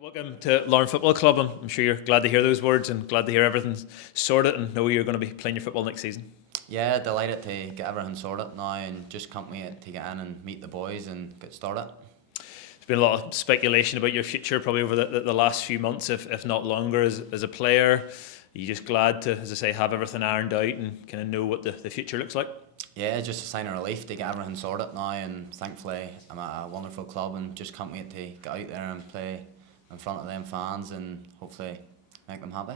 Welcome to Lauren Football Club. I'm sure you're glad to hear those words and glad to hear everything's sorted and know you're going to be playing your football next season. Yeah, delighted to get everything sorted now and just can't wait to get in and meet the boys and get started. There's been a lot of speculation about your future probably over the last few months, if not longer, as a player. Are you just glad to, as I say, have everything ironed out and kind of know what the future looks like? Yeah, just a sign of relief to get everything sorted now, and thankfully I'm at a wonderful club and just can't wait to get out there and play in front of them fans and hopefully make them happy.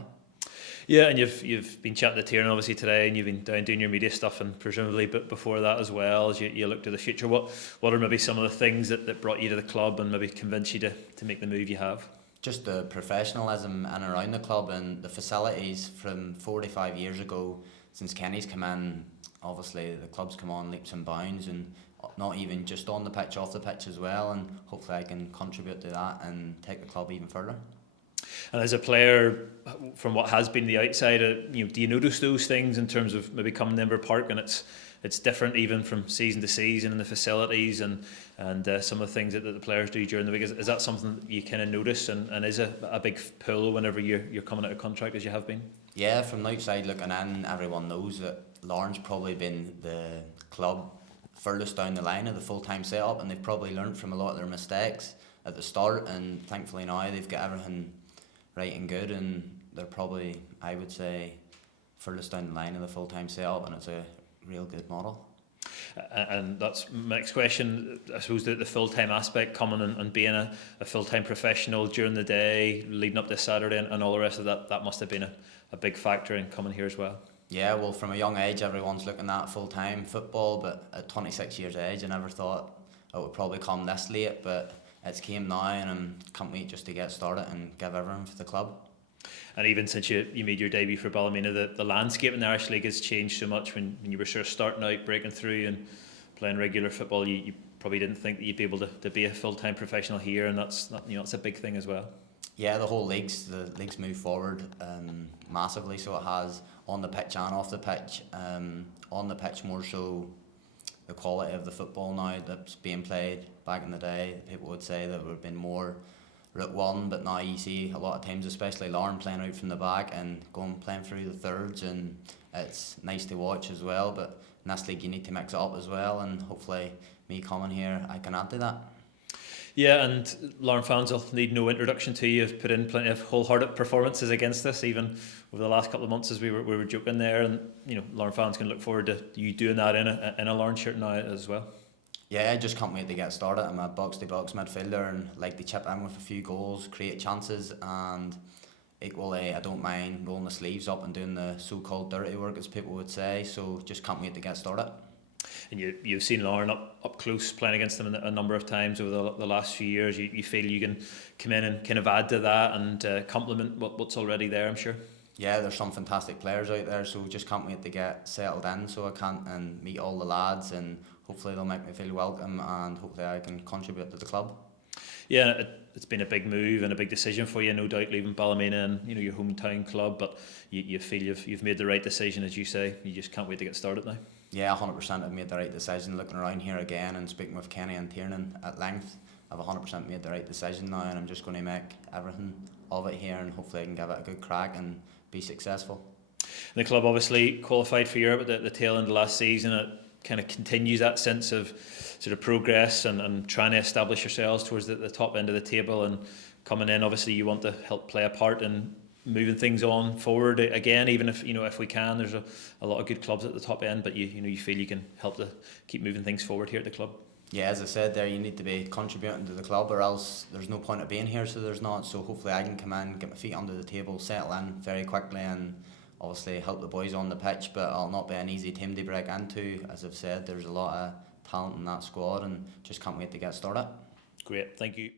Yeah, and you've been chatting to Tiernan obviously today, and you've been down doing your media stuff, and presumably but before that as well, as you look to the future. What are maybe some of the things that brought you to the club and maybe convinced you to make the move you have? Just the professionalism in and around the club and the facilities from 45 years ago since Kenny's come in. Obviously the club's come on leaps and bounds, and not even just on the pitch, off the pitch as well, and hopefully I can contribute to that and take the club even further. And as a player, from what has been the outside, do you notice those things in terms of maybe coming to Inver Park and it's different even from season to season in the facilities and some of the things that the players do during the week? Is that something that you kind of notice and is a big pull whenever you're coming out of contract as you have been? Yeah, from the outside looking in, everyone knows that Lauren's probably been the club furthest down the line of the full-time setup, and they've probably learnt from a lot of their mistakes at the start, and thankfully now they've got everything right and good, and they're probably, I would say, furthest down the line of the full-time setup, and it's a real good model. And that's my next question. I suppose the full-time aspect, coming and being a full-time professional during the day, leading up to Saturday and all the rest of that must have been a big factor in coming here as well. Yeah, well, from a young age, everyone's looking at full-time football, but at 26 years of age, I never thought it would probably come this late, but it's came now, and I can't wait just to get started and give everything for the club. And even since you made your debut for Ballymena, the landscape in the Irish League has changed so much. When you were sort of starting out, breaking through and playing regular football, you probably didn't think that you'd be able to be a full-time professional here, and that's a big thing as well. Yeah, the league's moved forward massively, so it has, on the pitch and off the pitch. On the pitch more so the quality of the football now that's being played. Back in the day, people would say that there would have been more route one, but now you see a lot of times, especially Lauren playing out from the back and playing through the thirds, and it's nice to watch as well. But in this league you need to mix it up as well, and hopefully me coming here I can add to that. Yeah, and Lauren fans will need no introduction to you. You've put in plenty of wholehearted performances against us, even over the last couple of months as we were joking there. And Lauren fans can look forward to you doing that in a Lauren shirt now as well. Yeah, I just can't wait to get started. I'm a box-to-box midfielder and like to chip in with a few goals, create chances, and equally I don't mind rolling the sleeves up and doing the so-called dirty work, as people would say. So just can't wait to get started. And you've seen Lauren up close playing against them a number of times over the last few years. You feel you can come in and kind of add to that and complement what's already there, I'm sure. Yeah, there's some fantastic players out there, so just can't wait to get settled in so I can and meet all the lads, and hopefully they'll make me feel welcome, and hopefully I can contribute to the club. Yeah, it's been a big move and a big decision for you, no doubt, leaving Ballymena and your hometown club, but you feel you've made the right decision, as you say. You just can't wait to get started now. Yeah, 100% I've made the right decision. Looking around here again and speaking with Kenny and Tiernan at length, I've 100% made the right decision now, and I'm just going to make everything of it here, and hopefully I can give it a good crack and be successful. And the club obviously qualified for Europe at the tail end of last season. It kind of continues that sense of sort of progress and trying to establish yourselves towards the top end of the table, and coming in, obviously you want to help play a part in moving things on forward again, even if we can. There's a lot of good clubs at the top end, but you feel you can help to keep moving things forward here at the club. Yeah, as I said there, you need to be contributing to the club, or else there's no point of being here, so there's not. So hopefully I can come in, get my feet under the table, settle in very quickly, and obviously help the boys on the pitch. But it'll not be an easy team to break into. As I've said, there's a lot of talent in that squad, and just can't wait to get started. Great, thank you.